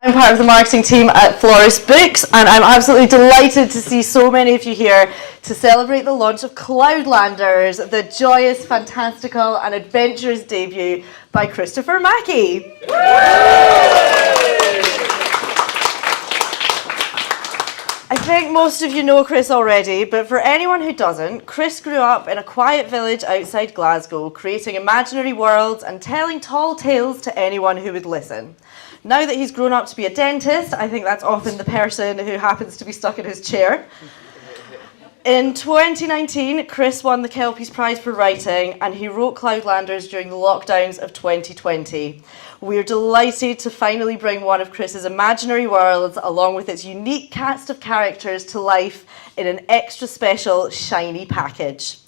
I'm part of the marketing team at Florist Books, and I'm absolutely delighted to see so many of you here to celebrate the launch of Cloudlanders, the joyous, fantastical and adventurous debut by Christopher Mackie. I think most of you know Chris already, but for anyone who doesn't, Chris grew up in a quiet village outside Glasgow, creating imaginary worlds and telling tall tales to anyone who would listen. Now that he's grown up to be a dentist, I think that's often the person who happens to be stuck in his chair. In 2019, Chris won the Kelpies Prize for Writing, and he wrote Cloudlanders during the lockdowns of 2020. We're delighted to finally bring one of Chris's imaginary worlds, along with its unique cast of characters, to life in an extra special, shiny package.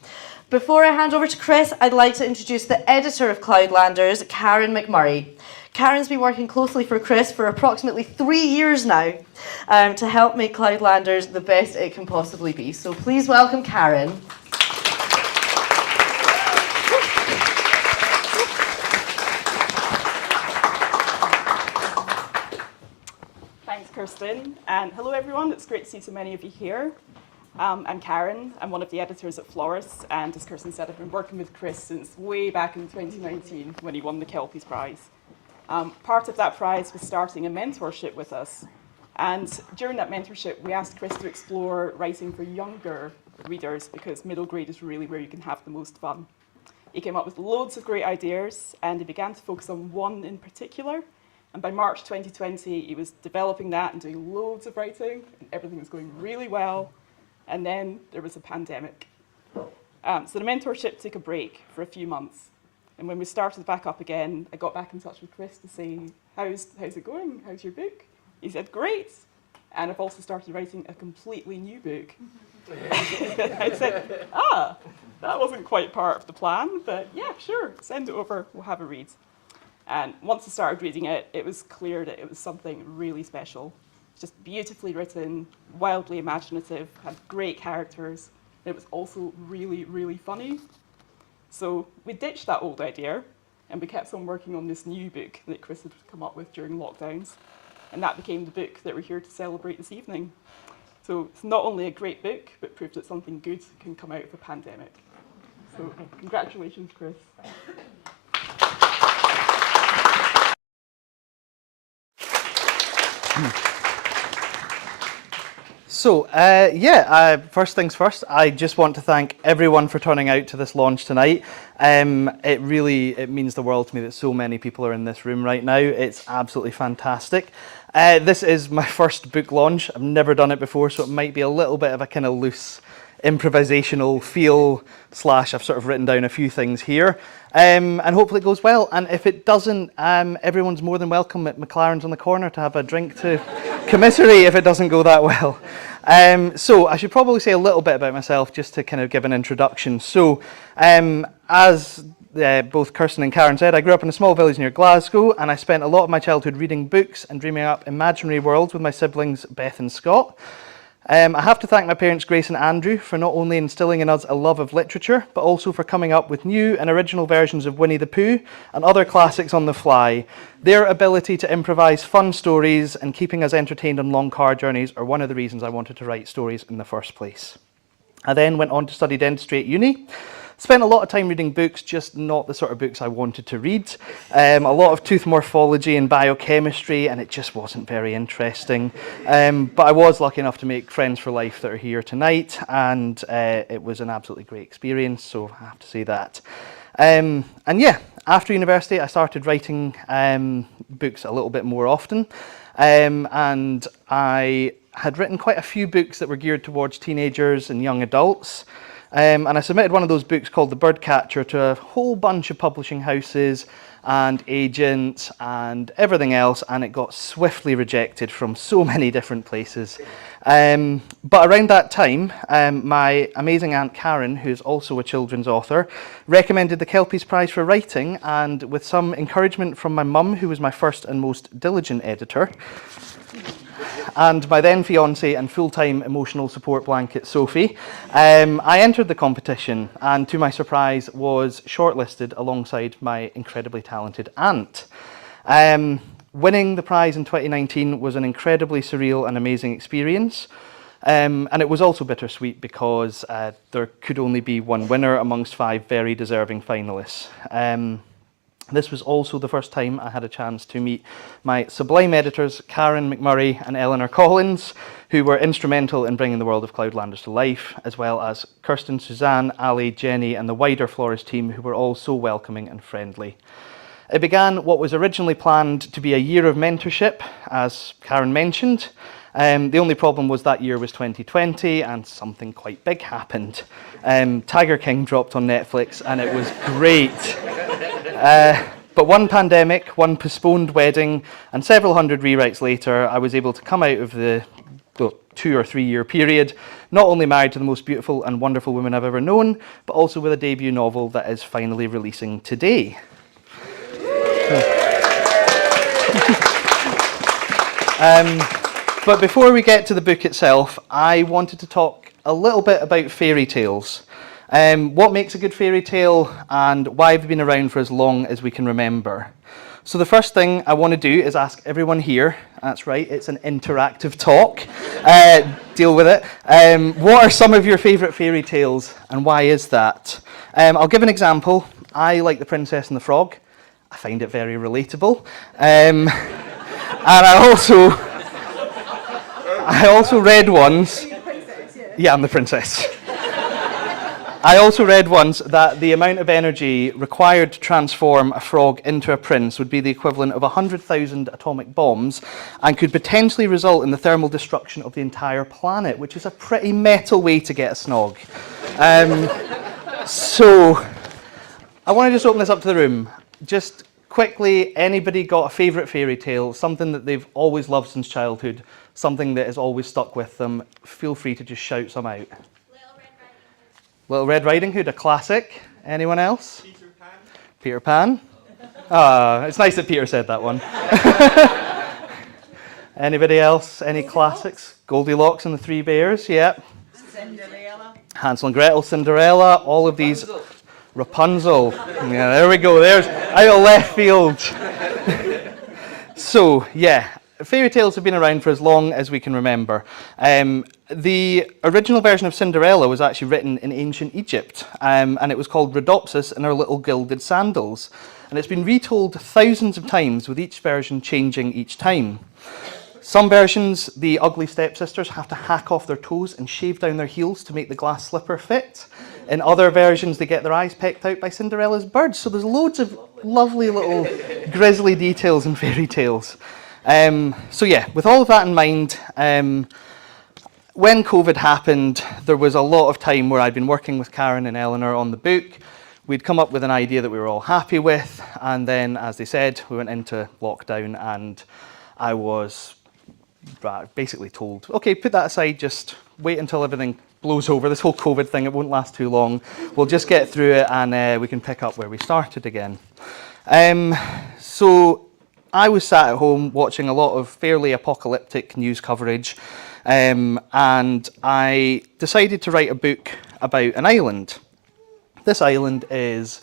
Before I hand over to Chris, I'd like to introduce the editor of Cloudlanders, Karen McMurray. Karen's been working closely for Chris for approximately 3 years now to help make Cloudlanders the best it can possibly be. So please welcome Karen. Thanks, Kirsten. And hello, everyone. It's great to see so many of you here. I'm Karen. I'm one of the editors at Florist. And as Kirsten said, I've been working with Chris since way back in 2019 when he won the Kelpies Prize. Part of that prize was starting a mentorship with us. And during that mentorship, we asked Chris to explore writing for younger readers because middle grade is really where you can have the most fun. He came up with loads of great ideas, and he began to focus on one in particular. And by March 2020, he was developing that and doing loads of writing, and everything was going really well. And then there was a pandemic. So the mentorship took a break for a few months. And when we started back up again, I got back in touch with Chris to say, how's it going? How's your book? He said, great. And I've also started writing a completely new book. I said, that wasn't quite part of the plan, but yeah, sure, send it over, we'll have a read. And once I started reading it, it was clear that it was something really special. Just beautifully written, wildly imaginative, had great characters. It was also really, really funny. So we ditched that old idea, and we kept on working on this new book that Chris had come up with during lockdowns. And that became the book that we're here to celebrate this evening. So it's not only a great book, but proves that something good can come out of a pandemic. So congratulations, Chris. So, first things first, I just want to thank everyone for turning out to this launch tonight. It means the world to me that so many people are in this room right now. It's absolutely fantastic. This is my first book launch. I've never done it before, so it might be a little bit of a kind of loose improvisational feel / I've sort of written down a few things here. And hopefully it goes well. And if it doesn't, everyone's more than welcome at McLaren's on the corner to have a drink to commiserate if it doesn't go that well. So I should probably say a little bit about myself just to kind of give an introduction. So as both Kirsten and Karen said, I grew up in a small village near Glasgow, and I spent a lot of my childhood reading books and dreaming up imaginary worlds with my siblings Beth and Scott. I have to thank my parents Grace and Andrew for not only instilling in us a love of literature, but also for coming up with new and original versions of Winnie the Pooh and other classics on the fly. Their ability to improvise fun stories and keeping us entertained on long car journeys are one of the reasons I wanted to write stories in the first place. I then went on to study dentistry at uni. Spent a lot of time reading books, just not the sort of books I wanted to read. A lot of tooth morphology and biochemistry, and it just wasn't very interesting. But I was lucky enough to make friends for life that are here tonight, and it was an absolutely great experience, so I have to say that. And yeah, after university, I started writing books a little bit more often, and I had written quite a few books that were geared towards teenagers and young adults. And I submitted one of those books called The Birdcatcher to a whole bunch of publishing houses and agents and everything else, and it got swiftly rejected from so many different places. But around that time, my amazing Aunt Karen, who's also a children's author, recommended the Kelpies Prize for Writing, and with some encouragement from my mum, who was my first and most diligent editor, and my then fiancée and full-time emotional support blanket, Sophie, I entered the competition and, to my surprise, was shortlisted alongside my incredibly talented aunt. Winning the prize in 2019 was an incredibly surreal and amazing experience. And it was also bittersweet because there could only be one winner amongst 5 very deserving finalists. This was also the first time I had a chance to meet my sublime editors, Karen McMurray and Eleanor Collins, who were instrumental in bringing the world of Cloudlanders to life, as well as Kirsten, Suzanne, Ali, Jenny, and the wider Florist team, who were all so welcoming and friendly. It began what was originally planned to be a year of mentorship, as Karen mentioned. The only problem was that year was 2020 and something quite big happened. Tiger King dropped on Netflix and it was great. But one pandemic, one postponed wedding, and several hundred rewrites later, I was able to come out of the 2 or 3 year period, not only married to the most beautiful and wonderful woman I've ever known, but also with a debut novel that is finally releasing today. But before we get to the book itself, I wanted to talk a little bit about fairy tales. What makes a good fairy tale and why they've been around for as long as we can remember. So the first thing I want to do is ask everyone here, that's right, it's an interactive talk, deal with it. What are some of your favourite fairy tales and why is that? I'll give an example. I like The Princess and the Frog. I find it very relatable. And I also read once. Yeah, I'm the princess. I also read once that the amount of energy required to transform a frog into a prince would be the equivalent of 100,000 atomic bombs and could potentially result in the thermal destruction of the entire planet, which is a pretty metal way to get a snog. So, I want to just open this up to the room. Just quickly, anybody got a favourite fairy tale, something that they've always loved since childhood, something that has always stuck with them? Feel free to just shout some out. Little Red Riding Hood, a classic. Anyone else? Peter Pan. It's nice that Peter said that one. Anybody else? Any classics? Goldilocks and the Three Bears, yeah. Cinderella. Hansel and Gretel, Cinderella, all of these. Rapunzel. Yeah, there we go. There's out of left field. So, yeah. Fairy tales have been around for as long as we can remember. The original version of Cinderella was actually written in ancient Egypt, and it was called Rhodopsis and Her Little Gilded Sandals. And it's been retold thousands of times, with each version changing each time. Some versions, the ugly stepsisters have to hack off their toes and shave down their heels to make the glass slipper fit. In other versions, they get their eyes pecked out by Cinderella's birds. So there's loads of lovely little grisly details in fairy tales. So yeah, with all of that in mind, when COVID happened, there was a lot of time where I'd been working with Karen and Eleanor on the book. We'd come up with an idea that we were all happy with, and then, as they said, we went into lockdown, and I was basically told, okay, put that aside, just wait until everything blows over. This whole COVID thing, it won't last too long. We'll just get through it, and we can pick up where we started again. So I was sat at home watching a lot of fairly apocalyptic news coverage, and I decided to write a book about an island. This island is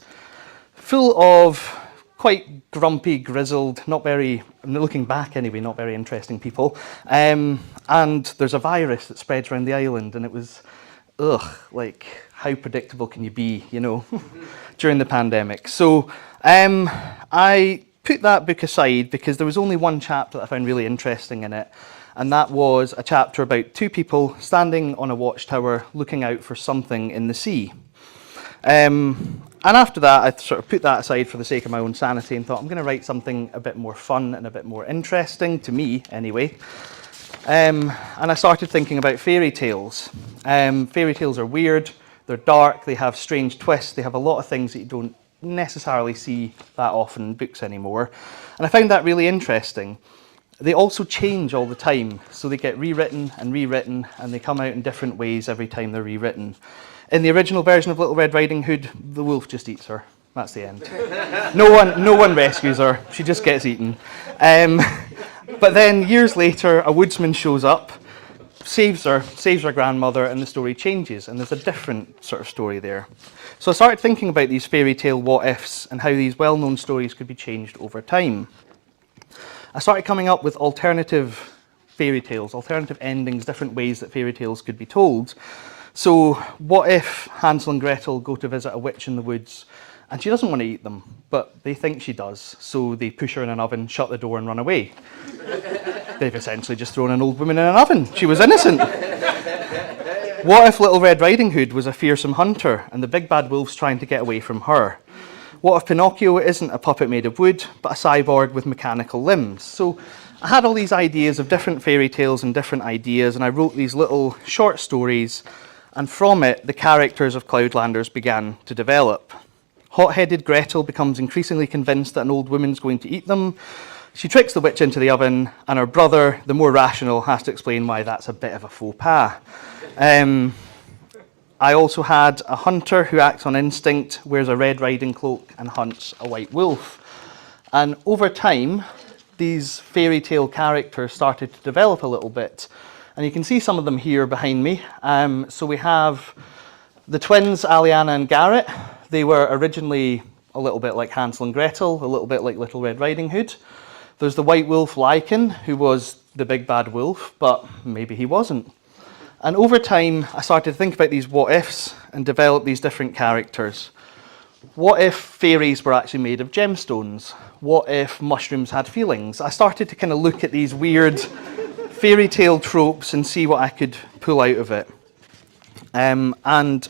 full of quite grumpy, grizzled, not very, looking back anyway, not very interesting people. And there's a virus that spreads around the island, and it was, like, how predictable can you be, you know, during the pandemic? So I put that book aside because there was only one chapter that I found really interesting in it, and that was a chapter about 2 people standing on a watchtower looking out for something in the sea. And after that, I sort of put that aside for the sake of my own sanity and thought, I'm going to write something a bit more fun and a bit more interesting, to me anyway. And I started thinking about fairy tales. Fairy tales are weird, they're dark, they have strange twists, they have a lot of things that you don't necessarily see that often in books anymore. And I found that really interesting. They also change all the time, so they get rewritten, and they come out in different ways every time they're rewritten. In the original version of Little Red Riding Hood, the wolf just eats her. That's the end. No one rescues her. She just gets eaten. But then years later, a woodsman shows up, saves her grandmother, and the story changes, and there's a different sort of story there. So I started thinking about these fairy tale what-ifs and how these well-known stories could be changed over time. I started coming up with alternative fairy tales, alternative endings, different ways that fairy tales could be told. So what if Hansel and Gretel go to visit a witch in the woods and she doesn't want to eat them, but they think she does, so they push her in an oven, shut the door and run away. They've essentially just thrown an old woman in an oven. She was innocent. What if Little Red Riding Hood was a fearsome hunter and the big bad wolf's trying to get away from her? What if Pinocchio isn't a puppet made of wood, but a cyborg with mechanical limbs? So I had all these ideas of different fairy tales and different ideas, and I wrote these little short stories, and from it, the characters of Cloudlanders began to develop. Hot-headed Gretel becomes increasingly convinced that an old woman's going to eat them. She tricks the witch into the oven, and her brother, the more rational, has to explain why that's a bit of a faux pas. I also had a hunter who acts on instinct, wears a red riding cloak, and hunts a white wolf. And over time, these fairy tale characters started to develop a little bit. And you can see some of them here behind me. So we have the twins, Aliana and Garrett. They were originally a little bit like Hansel and Gretel, a little bit like Little Red Riding Hood. There's the white wolf, Lycan, who was the big bad wolf, but maybe he wasn't. And over time, I started to think about these what-ifs and develop these different characters. What if fairies were actually made of gemstones? What if mushrooms had feelings? I started to kind of look at these weird fairy tale tropes and see what I could pull out of it. And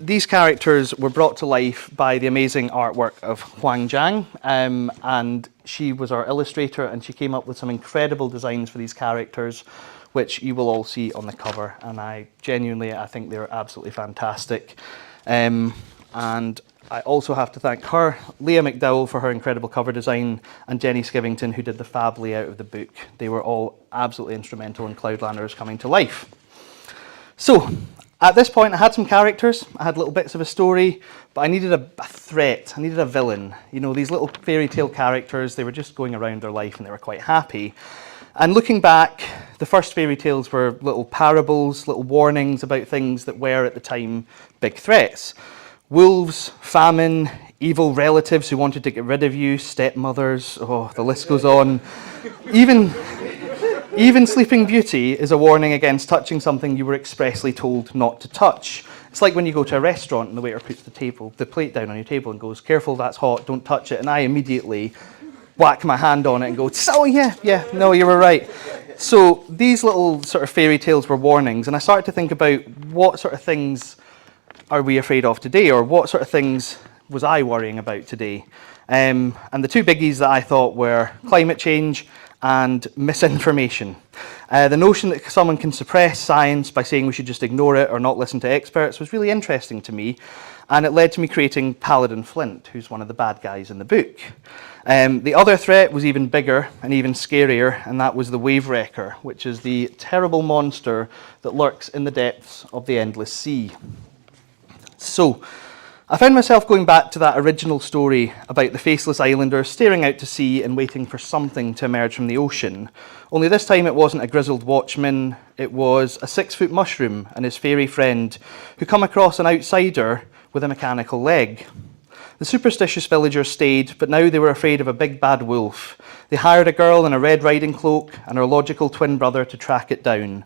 these characters were brought to life by the amazing artwork of Huang Zhang, and she was our illustrator, and she came up with some incredible designs for these characters, which you will all see on the cover, and I think they're absolutely fantastic. And I also have to thank her, Leah McDowell, for her incredible cover design, and Jenny Skivington, who did the fab layout of the book. They were all absolutely instrumental in Cloudlanders coming to life. So, at this point, I had some characters, I had little bits of a story, but I needed a threat, I needed a villain. You know, these little fairy tale characters, they were just going around their life and they were quite happy. And looking back, the first fairy tales were little parables, little warnings about things that were at the time big threats. Wolves, famine, evil relatives who wanted to get rid of you, stepmothers, oh, the list goes on. Even Sleeping Beauty is a warning against touching something you were expressly told not to touch. It's like when you go to a restaurant and the waiter puts the plate down on your table and goes, "Careful, that's hot, don't touch it," and I immediately whack my hand on it and go, "Oh yeah, no, you were right." So these little sort of fairy tales were warnings, and I started to think about what sort of things are we afraid of today, or what sort of things was I worrying about today? And the two biggies that I thought were climate change and misinformation. The notion that someone can suppress science by saying we should just ignore it or not listen to experts was really interesting to me, and it led to me creating Paladin Flint, who's one of the bad guys in the book. The other threat was even bigger and even scarier, and that was the Wave Wrecker, which is the terrible monster that lurks in the depths of the endless sea. So, I found myself going back to that original story about the faceless islanders staring out to sea and waiting for something to emerge from the ocean. Only this time it wasn't a grizzled watchman, it was a 6-foot mushroom and his fairy friend who come across an outsider with a mechanical leg. The superstitious villagers stayed, but now they were afraid of a big bad wolf. They hired a girl in a red riding cloak and her logical twin brother to track it down.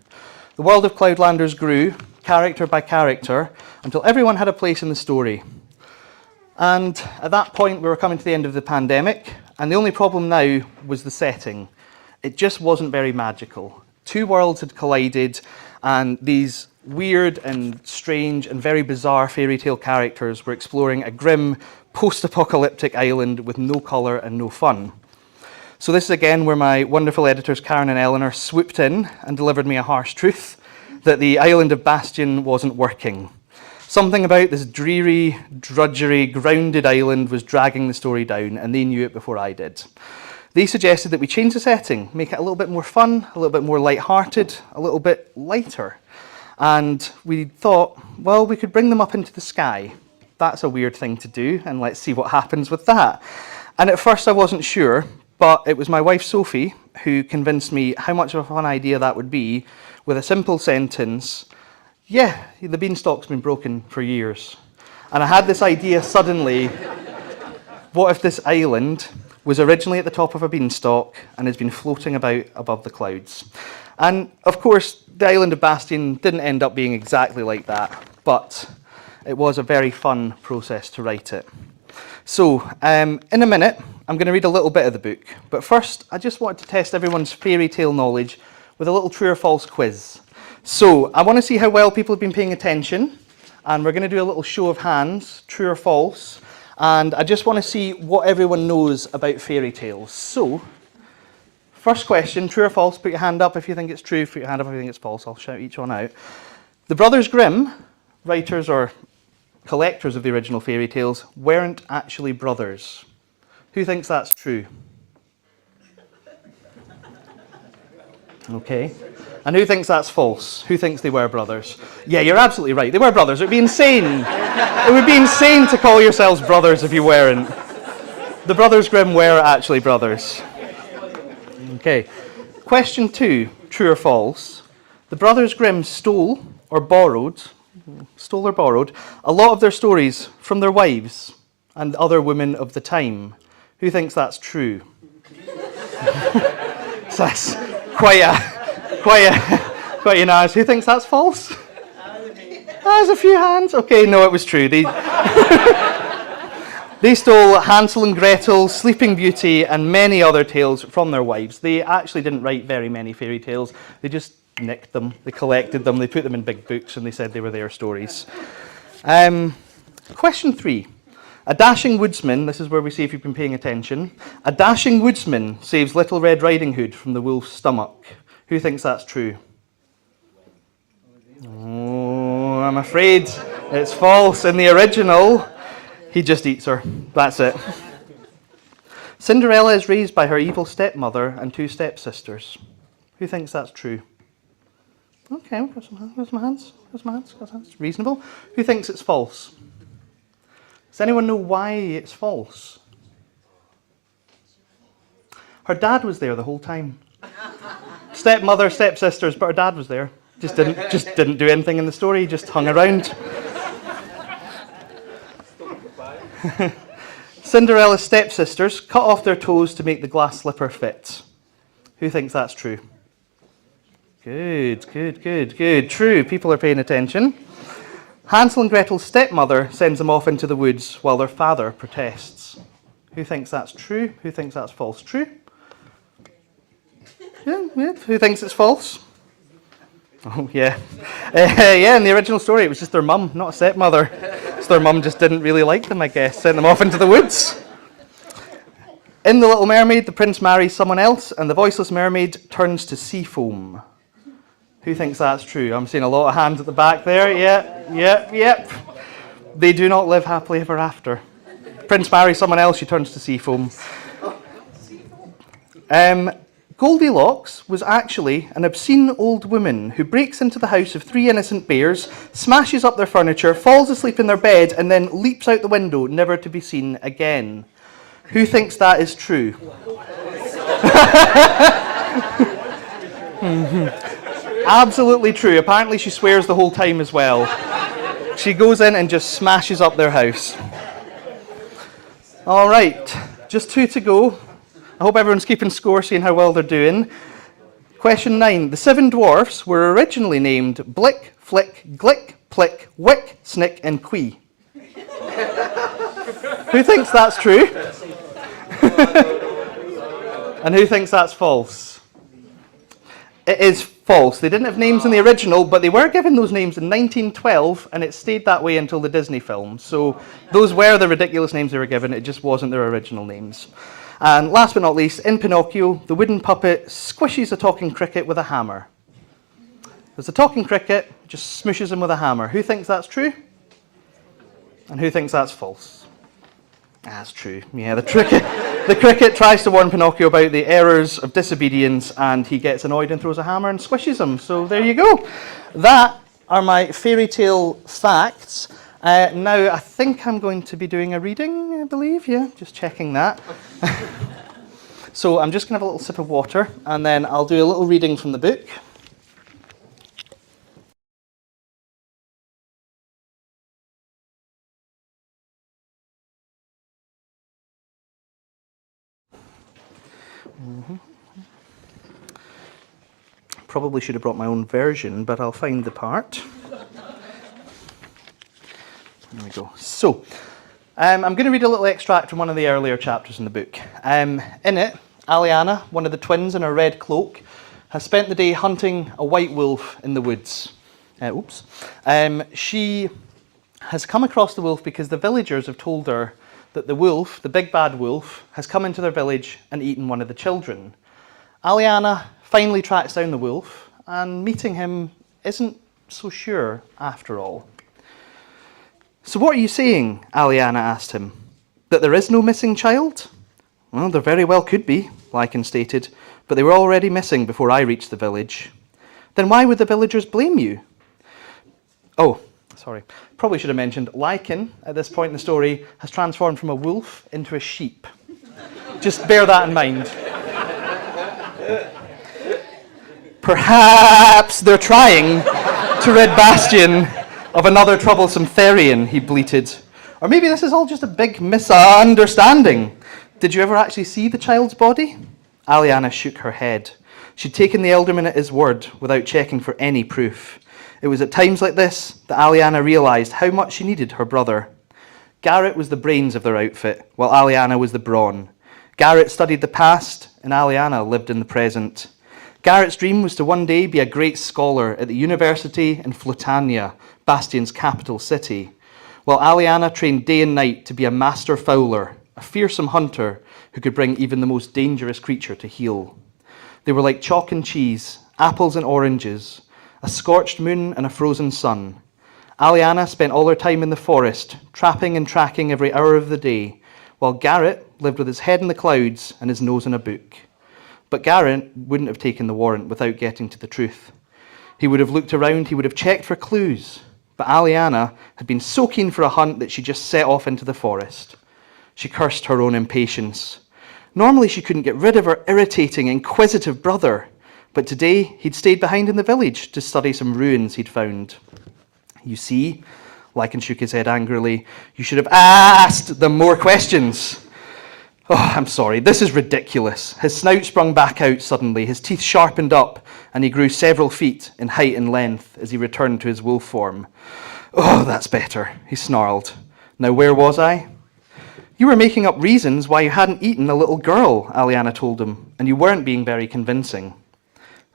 The world of Cloudlanders grew, character by character, until everyone had a place in the story. And at that point, we were coming to the end of the pandemic, and the only problem now was the setting. It just wasn't very magical. Two worlds had collided, and these weird and strange and very bizarre fairy tale characters were exploring a grim, post-apocalyptic island with no colour and no fun. So this is again where my wonderful editors Karen and Eleanor swooped in and delivered me a harsh truth, that the island of Bastion wasn't working. Something about this dreary, drudgery, grounded island was dragging the story down, and they knew it before I did. They suggested that we change the setting, make it a little bit more fun, a little bit more light-hearted, a little bit lighter. And we thought, well, we could bring them up into the sky. That's a weird thing to do, and let's see what happens with that. And at first I wasn't sure, but it was my wife Sophie who convinced me how much of a fun idea that would be with a simple sentence, "Yeah, the beanstalk's been broken for years." And I had this idea suddenly, what if this island was originally at the top of a beanstalk and has been floating about above the clouds. And of course, the island of Bastion didn't end up being exactly like that, but it was a very fun process to write it. So, in a minute, I'm going to read a little bit of the book, but first, I just wanted to test everyone's fairy tale knowledge with a little true or false quiz. So, I want to see how well people have been paying attention, and we're going to do a little show of hands, true or false, and I just want to see what everyone knows about fairy tales. So, first question, true or false, put your hand up if you think it's true, put your hand up if you think it's false, I'll shout each one out. The Brothers Grimm, writers or collectors of the original fairy tales, weren't actually brothers. Who thinks that's true? Okay. And who thinks that's false? Who thinks they were brothers? Yeah, you're absolutely right. They were brothers. It would be insane. It would be insane to call yourselves brothers if you weren't. The Brothers Grimm were actually brothers. Okay. Question 2, true or false. The Brothers Grimm stole or borrowed a lot of their stories from their wives and other women of the time. Who thinks that's true? So that's quite nice. Who thinks that's false? There's a few hands. Okay, no, it was true. They stole Hansel and Gretel, Sleeping Beauty, and many other tales from their wives. They actually didn't write very many fairy tales. They just nicked them, they collected them, they put them in big books, and they said they were their stories. Question 3. A dashing woodsman, this is where we see if you've been paying attention, a dashing woodsman saves Little Red Riding Hood from the wolf's stomach. Who thinks that's true? Oh, I'm afraid it's false. In the original, he just eats her. That's it. Cinderella is raised by her evil stepmother and 2 stepsisters. Who thinks that's true? Okay, we've got some hands. Reasonable. Who thinks it's false? Does anyone know why it's false? Her dad was there the whole time. Stepmother, stepsisters, but her dad was there. Just didn't do anything in the story, just hung around. Cinderella's stepsisters cut off their toes to make the glass slipper fit. Who thinks that's true? Good. True, people are paying attention. Hansel and Gretel's stepmother sends them off into the woods while their father protests. Who thinks that's true? Who thinks that's false? True? Yeah. Who thinks it's false? Oh, yeah. Yeah, in the original story, it was just their mum, not a stepmother. So their mum just didn't really like them, I guess. Sent them off into the woods. In The Little Mermaid, the prince marries someone else, and the voiceless mermaid turns to sea foam. Who thinks that's true? I'm seeing a lot of hands at the back there. Yep. They do not live happily ever after. Prince marries someone else, she turns to sea foam. Goldilocks was actually an obscene old woman who breaks into the house of 3 innocent bears, smashes up their furniture, falls asleep in their bed, and then leaps out the window, never to be seen again. Who thinks that is true? Absolutely true. Apparently she swears the whole time as well. She goes in and just smashes up their house. All right, just 2 to go. I hope everyone's keeping score, seeing how well they're doing. Question 9. The 7 dwarfs were originally named Blick, Flick, Glick, Plick, Wick, Snick, and Quee. Who thinks that's true? And who thinks that's false? It is false. They didn't have names in the original, but they were given those names in 1912, and it stayed that way until the Disney film. So those were the ridiculous names they were given, it just wasn't their original names. And last but not least, in Pinocchio, the wooden puppet squishes a talking cricket with a hammer. There's a talking cricket, just smooshes him with a hammer. Who thinks that's true? And who thinks that's false? That's true. Yeah, the cricket tries to warn Pinocchio about the errors of disobedience, and he gets annoyed and throws a hammer and squishes him. So there you go. That are my fairy tale facts. Now, I think I'm going to be doing a reading, I believe. Yeah, just checking that. So I'm just going to have a little sip of water, and then I'll do a little reading from the book. Probably should have brought my own version, but I'll find the part. There we go. So, I'm going to read a little extract from one of the earlier chapters in the book. In it, Aliana, one of the twins in her red cloak, has spent the day hunting a white wolf in the woods. She has come across the wolf because the villagers have told her that the wolf, the big bad wolf, has come into their village and eaten one of the children. Aliana finally tracks down the wolf, and meeting him isn't so sure after all. So what are you saying? Aliana asked him. That there is no missing child? Well, there very well could be, Lycan stated, but they were already missing before I reached the village. Then why would the villagers blame you? Oh, sorry. Probably should have mentioned, Lycan, at this point in the story, has transformed from a wolf into a sheep. Just bear that in mind. Perhaps they're trying to rid Bastion of another troublesome Therian, he bleated. Or maybe this is all just a big misunderstanding. Did you ever actually see the child's body? Aliana shook her head. She'd taken the Elderman at his word without checking for any proof. It was at times like this that Aliana realised how much she needed her brother. Garrett was the brains of their outfit, while Aliana was the brawn. Garrett studied the past, and Aliana lived in the present. Garrett's dream was to one day be a great scholar at the university in Flotania, Bastion's capital city, while Aliana trained day and night to be a master fowler, a fearsome hunter who could bring even the most dangerous creature to heel. They were like chalk and cheese, apples and oranges, a scorched moon and a frozen sun. Aliana spent all her time in the forest, trapping and tracking every hour of the day, while Garrett lived with his head in the clouds and his nose in a book. But Garrett wouldn't have taken the warrant without getting to the truth. He would have looked around, he would have checked for clues. But Aliana had been so keen for a hunt that she just set off into the forest. She cursed her own impatience. Normally she couldn't get rid of her irritating, inquisitive brother, but today he'd stayed behind in the village to study some ruins he'd found. You see, Lycan shook his head angrily, you should have asked them more questions. Oh, I'm sorry, this is ridiculous. His snout sprung back out suddenly, his teeth sharpened up, and he grew several feet in height and length as he returned to his wolf form. Oh, that's better, he snarled. Now where was I? You were making up reasons why you hadn't eaten a little girl, Aliana told him, and you weren't being very convincing.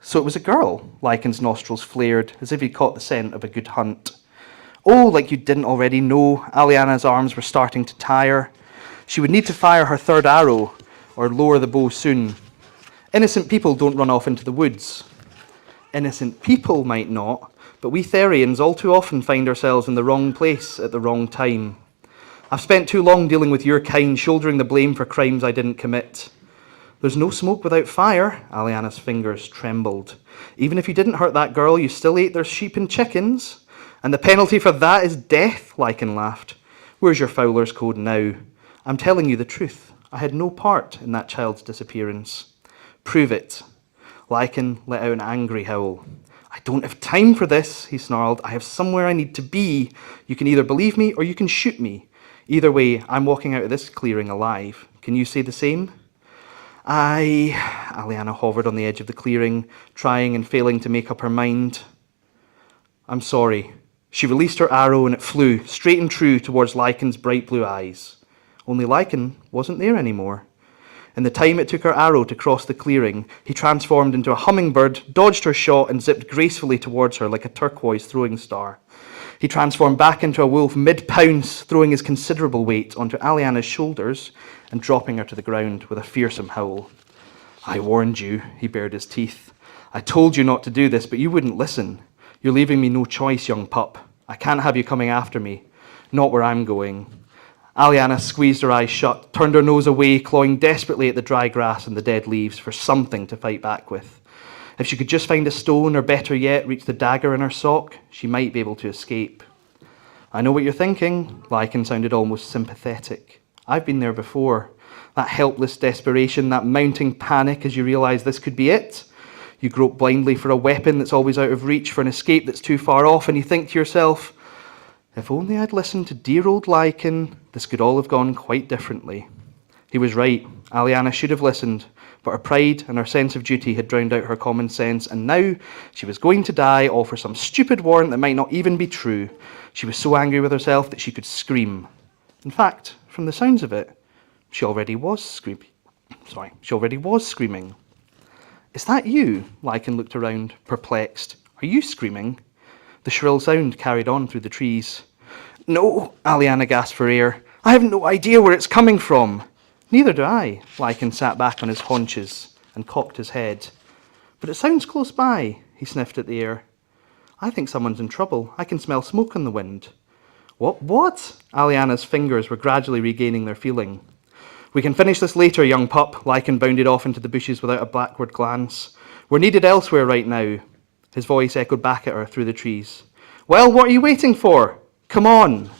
So it was a girl, Lycan's nostrils flared, as if he'd caught the scent of a good hunt. Oh, like you didn't already know, Aliana's arms were starting to tire. She would need to fire her third arrow, or lower the bow soon. Innocent people don't run off into the woods. Innocent people might not, but we Therians all too often find ourselves in the wrong place at the wrong time. I've spent too long dealing with your kind, shouldering the blame for crimes I didn't commit. There's no smoke without fire, Aliana's fingers trembled. Even if you didn't hurt that girl, you still ate their sheep and chickens. And the penalty for that is death, Lycan laughed. Where's your fowler's code now? I'm telling you the truth. I had no part in that child's disappearance. Prove it. Lycan let out an angry howl. I don't have time for this, he snarled. I have somewhere I need to be. You can either believe me or you can shoot me. Either way, I'm walking out of this clearing alive. Can you say the same? Aliana hovered on the edge of the clearing, trying and failing to make up her mind. I'm sorry. She released her arrow and it flew, straight and true, towards Lycan's bright blue eyes. Only Lycan wasn't there anymore. In the time it took her arrow to cross the clearing, he transformed into a hummingbird, dodged her shot, and zipped gracefully towards her like a turquoise throwing star. He transformed back into a wolf mid-pounce, throwing his considerable weight onto Aliana's shoulders and dropping her to the ground with a fearsome howl. I warned you, he bared his teeth. I told you not to do this, but you wouldn't listen. You're leaving me no choice, young pup. I can't have you coming after me. Not where I'm going. Aliana squeezed her eyes shut, turned her nose away, clawing desperately at the dry grass and the dead leaves for something to fight back with. If she could just find a stone, or better yet, reach the dagger in her sock, she might be able to escape. I know what you're thinking. Lycan sounded almost sympathetic. I've been there before. That helpless desperation, that mounting panic as you realise this could be it. You grope blindly for a weapon that's always out of reach, for an escape that's too far off, and you think to yourself, if only I'd listened to dear old Lycan, this could all have gone quite differently. He was right. Aliana should have listened, but her pride and her sense of duty had drowned out her common sense, and now she was going to die all for some stupid warrant that might not even be true. She was so angry with herself that she could scream. In fact, from the sounds of it, she already was screaming. Is that you? Lycan looked around, perplexed. Are you screaming? The shrill sound carried on through the trees. No, Aliana gasped for air. I have no idea where it's coming from. Neither do I. Lycan sat back on his haunches and cocked his head. But it sounds close by, he sniffed at the air. I think someone's in trouble. I can smell smoke on the wind. What? Aliana's fingers were gradually regaining their feeling. We can finish this later, young pup. Lycan bounded off into the bushes without a backward glance. We're needed elsewhere right now. His voice echoed back at her through the trees. Well, what are you waiting for? Come on.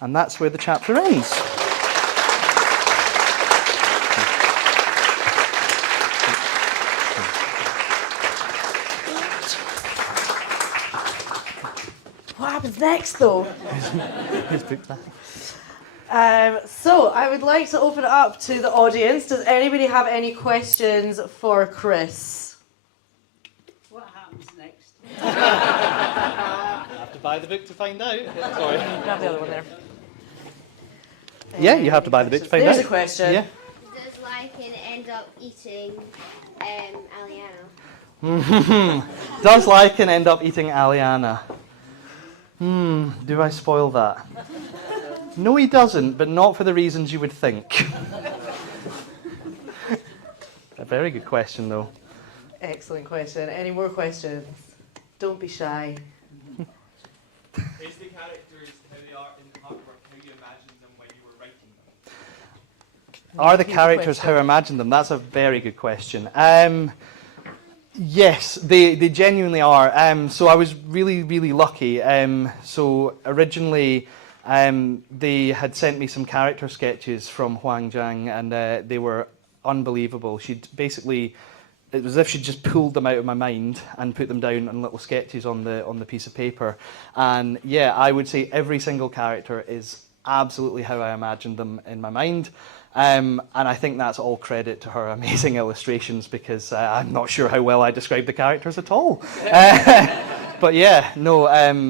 And that's where the chapter ends. What happens next, though? His book back. So I would like to open it up to the audience. Does anybody have any questions for Chris? What happens next? Have to buy the book to find out. Sorry. Grab the other one there. Yeah, you have to buy the book to find There's out. a question. Yeah. Does Lycan end up eating Aliana? Does Lycan end up eating Aliana? Do I spoil that? No, he doesn't, but not for the reasons you would think. A very good question, though. Excellent question. Any more questions? Don't be shy. Is the characters how they are in the artwork, how you imagined them when you were writing them? Are the Repeat the characters question. how I imagined them? That's a very good question. Yes, they genuinely are. So I was really, really lucky. So originally, they had sent me some character sketches from Huang Zhang, and they were unbelievable. It was as if she'd just pulled them out of my mind and put them down on little sketches on the piece of paper. And yeah, I would say every single character is absolutely how I imagined them in my mind. And I think that's all credit to her amazing illustrations, because I'm not sure how well I describe the characters at all. But yeah, no,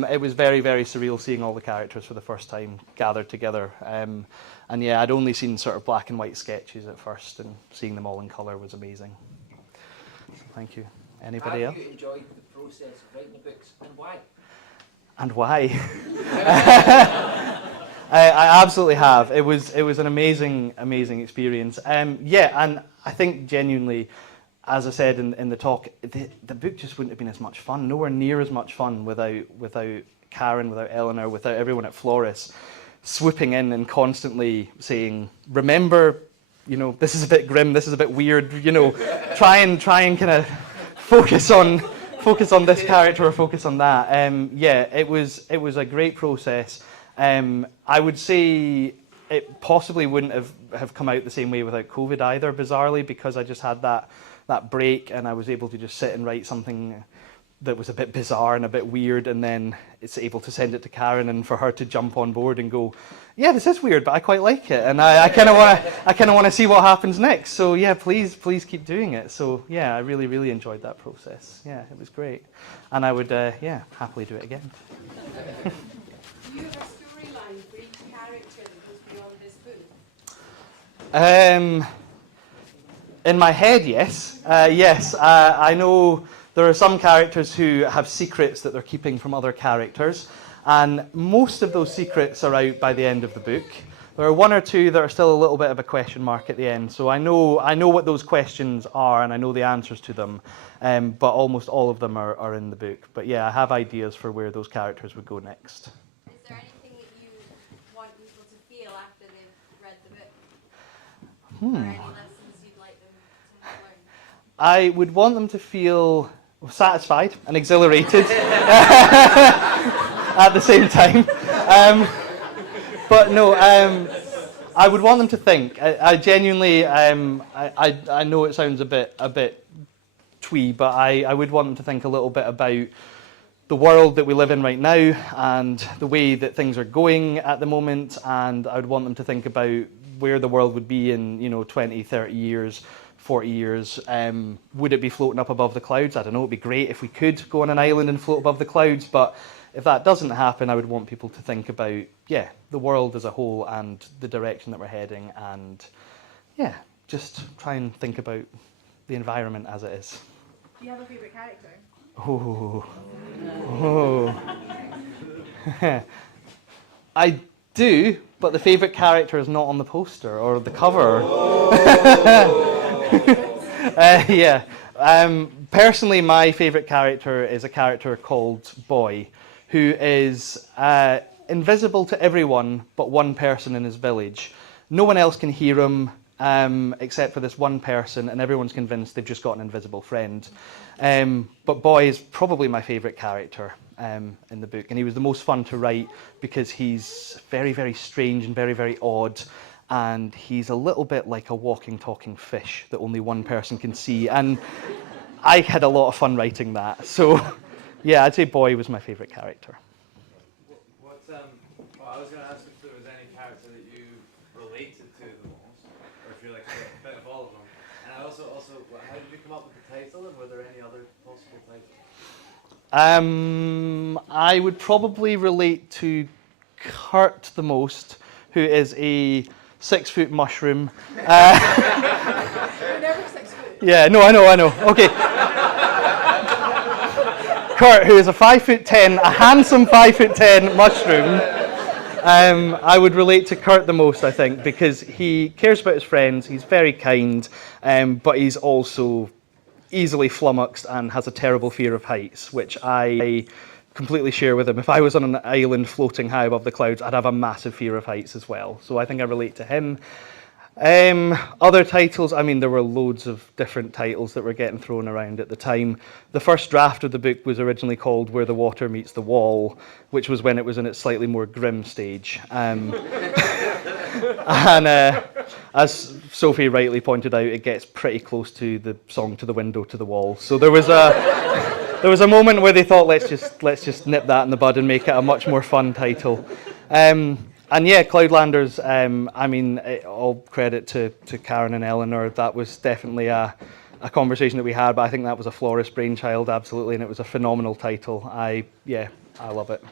it was very, very surreal seeing all the characters for the first time gathered together. And yeah, I'd only seen sort of black and white sketches at first, and seeing them all in colour was amazing. So thank you. Anybody else? Have you enjoyed the process of writing the books, and why? And why? I absolutely have. It was an amazing, amazing experience. Yeah, and I think genuinely, as I said in the talk, the book just wouldn't have been as much fun, nowhere near as much fun without Karen, without Eleanor, without everyone at Floris swooping in and constantly saying, remember, this is a bit grim, this is a bit weird, try and kind of focus on this character or focus on that. Yeah, it was a great process. I would say it possibly wouldn't have come out the same way without COVID either, bizarrely, because I just had that break and I was able to just sit and write something that was a bit bizarre and a bit weird, and then it's able to send it to Karen and for her to jump on board and go, yeah, this is weird, but I quite like it, and I kind of want to see what happens next. So yeah, please keep doing it. So yeah, I really, really enjoyed that process. Yeah, it was great, and I would happily do it again. Do you have a storyline for each character that goes beyond this book? In my head, yes. Yes, I know there are some characters who have secrets that they're keeping from other characters, and most of those secrets are out by the end of the book. There are one or two that are still a little bit of a question mark at the end, so I know what those questions are and I know the answers to them, but almost all of them are in the book. But yeah, I have ideas for where those characters would go next. Is there anything that you want people to feel after they've read the book? Or any lessons you'd like them to have learned? I would want them to feel satisfied and exhilarated at the same time. But no, I would want them to think. I genuinely, I know it sounds a bit twee, but I would want them to think a little bit about the world that we live in right now and the way that things are going at the moment, and I would want them to think about where the world would be in 20, 30 years 40 years. Would it be floating up above the clouds? I don't know. It'd be great if we could go on an island and float above the clouds, but if that doesn't happen, I would want people to think about, yeah, the world as a whole and the direction that we're heading, and yeah, just try and think about the environment as it is. Do you have a favourite character? Oh. I do, but the favourite character is not on the poster or the cover. Yeah. Personally, my favourite character is a character called Boy, who is invisible to everyone but one person in his village. No one else can hear him except for this one person, and everyone's convinced they've just got an invisible friend. But Boy is probably my favourite character in the book, and he was the most fun to write because he's very, very strange and very, very odd, and he's a little bit like a walking, talking fish that only one person can see, and I had a lot of fun writing that. So yeah, I'd say Boy was my favourite character. Well, I was going to ask if there was any character that you related to the most, or if you're like a bit of all of them. And I also, how did you come up with the title, and were there any other possible titles? I would probably relate to Kurt the most, who is a 6-foot mushroom. You're never 6 foot. Yeah, no, I know. Okay. Kurt, who is a 5'10", a handsome 5'10" mushroom. I would relate to Kurt the most, I think, because he cares about his friends, he's very kind, but he's also easily flummoxed and has a terrible fear of heights, which I completely share with him. If I was on an island floating high above the clouds, I'd have a massive fear of heights as well. So I think I relate to him. Other titles, I mean, there were loads of different titles that were getting thrown around at the time. The first draft of the book was originally called Where the Water Meets the Wall, which was when it was in its slightly more grim stage. And as Sophie rightly pointed out, it gets pretty close to the song To the Window, to the Wall. So there was a moment where they thought, let's just nip that in the bud and make it a much more fun title. And yeah, Cloudlanders, I mean, all credit to Karen and Eleanor. That was definitely a conversation that we had, but I think that was a Florist brainchild, absolutely, and it was a phenomenal title. I love it.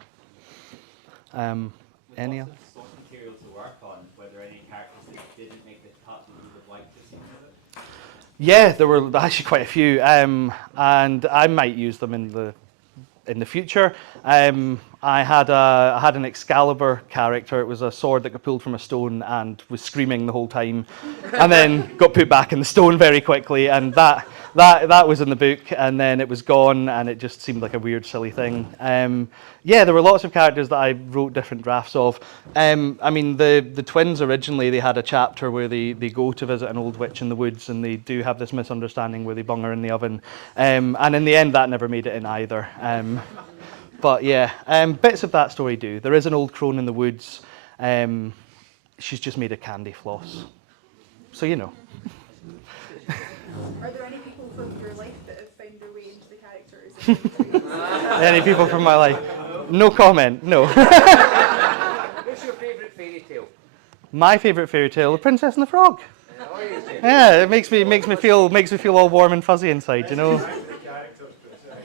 Any other? Source material to work on, were there any characters that didn't make the cut that you would have liked to see with it? Yeah, there were actually quite a few, and I might use them in the future. I had an Excalibur character. It was a sword that got pulled from a stone and was screaming the whole time, and then got put back in the stone very quickly. And that was in the book, and then it was gone, and it just seemed like a weird, silly thing. Yeah, there were lots of characters that I wrote different drafts of. I mean, the twins originally, they had a chapter where they go to visit an old witch in the woods, and they do have this misunderstanding where they bung her in the oven. And in the end, that never made it in either. But yeah, bits of that story do. There is an old crone in the woods. She's just made of candy floss. So you know. Are there any people from your life that have found their way into the characters? Any people from my life? No comment, no. What's your favourite fairy tale? My favourite fairy tale, The Princess and the Frog. Yeah, it makes me feel all warm and fuzzy inside, you know.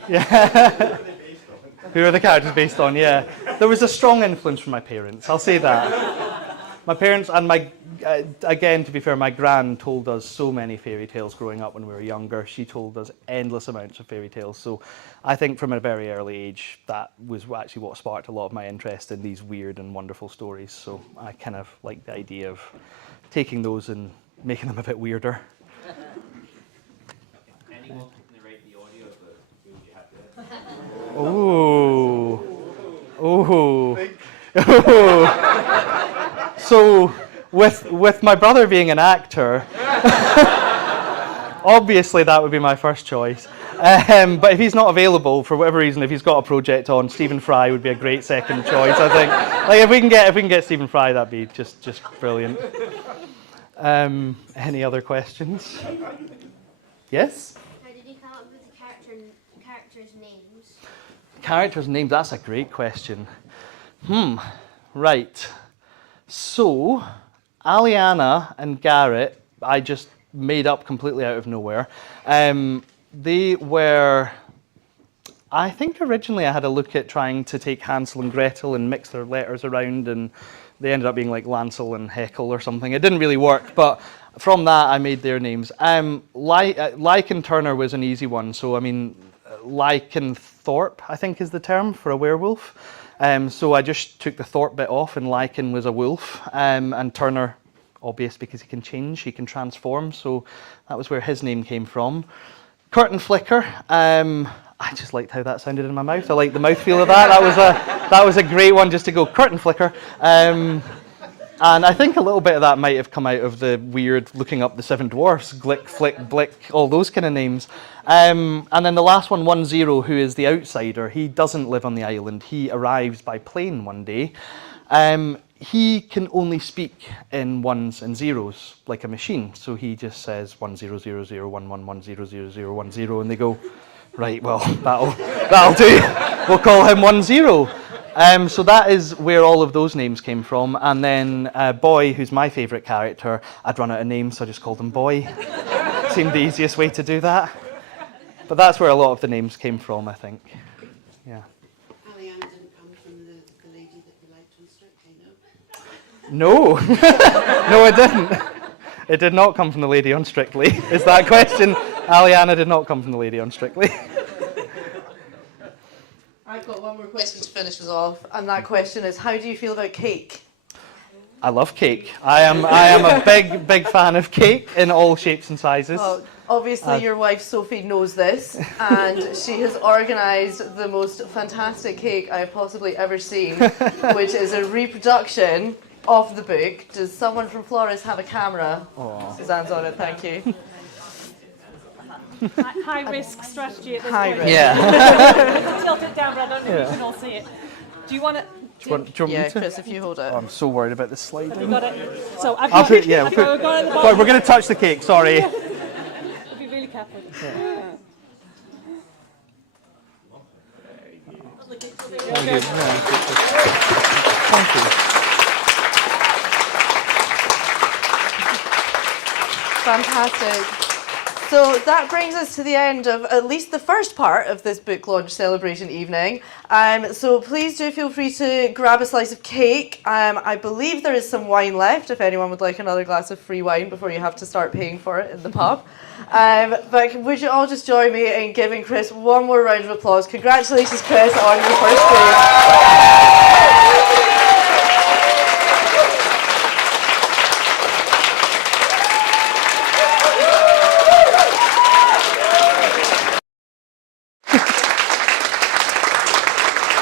Yeah. Who are the characters based on? Yeah, there was a strong influence from my parents. I'll say that. My parents and again, to be fair, my gran told us so many fairy tales growing up when we were younger. She told us endless amounts of fairy tales. So I think from a very early age, that was actually what sparked a lot of my interest in these weird and wonderful stories. So I kind of like the idea of taking those and making them a bit weirder. Anyone could narrate the audio book, who would you have to? So with my brother being an actor, obviously that would be my first choice. But if he's not available for whatever reason, if he's got a project on, Stephen Fry would be a great second choice. I think. Like if we can get Stephen Fry, that'd be just brilliant. Any other questions? Yes? How did you come up with the characters' names? Characters' names, that's a great question. Right. So, Aliana and Garrett, I just made up completely out of nowhere. They were, I think originally I had a look at trying to take Hansel and Gretel and mix their letters around, and they ended up being like Lancel and Heckle or something. It didn't really work, but from that I made their names. Lycan Turner was an easy one. So I mean, Lycanthorpe, I think is the term for a werewolf. So I just took the Thorpe bit off, and Lycan was a wolf, and Turner, obvious because he can change, he can transform. So that was where his name came from. Curtain Flicker. I just liked how that sounded in my mouth. I liked the mouthfeel of that. That was a great one just to go Curtain Flicker. And I think a little bit of that might have come out of the weird looking up the Seven Dwarfs, Glick, Flick, Blick, all those kind of names. And then the last one, 10, who is the outsider. He doesn't live on the island. He arrives by plane one day. He can only speak in ones and zeros, like a machine. So he just says 100011100010, and they go, right, well, that'll do. We'll call him 10. So that is where all of those names came from. And then Boy, who's my favourite character, I'd run out of names, so I just called him Boy. Seemed the easiest way to do that. But that's where a lot of the names came from, I think. Yeah. Alianna didn't come from the lady that you liked on Strictly, no? No, no, it didn't. It did not come from the lady on Strictly. Is that question? Alianna did not come from the lady on Strictly. I've got one more question to finish us off, and that question is, how do you feel about cake? I love cake. I am a big fan of cake in all shapes and sizes. Well, obviously your wife Sophie knows this, and she has organised the most fantastic cake I have possibly ever seen, which is a reproduction of the book. Does someone from Flores have a camera? Aww. Suzanne's on it, thank you. High risk strategy at this High point. risk. Yeah. Tilt it down, but I don't know if you can all see it. Do you want it? Do you want Yeah, me to? Chris, if you hold it. Oh, I'm so worried about this slide. Have you got it? So I've I'll got, put, yeah, I've got it at the sorry, bottom. we're going to touch the cake, sorry. Be really careful. Thank you. Thank you. Fantastic. So that brings us to the end of at least the first part of this book launch celebration evening. So please do feel free to grab a slice of cake. I believe there is some wine left if anyone would like another glass of free wine before you have to start paying for it in the pub. But would you all just join me in giving Chris one more round of applause? Congratulations, Chris, on your first book.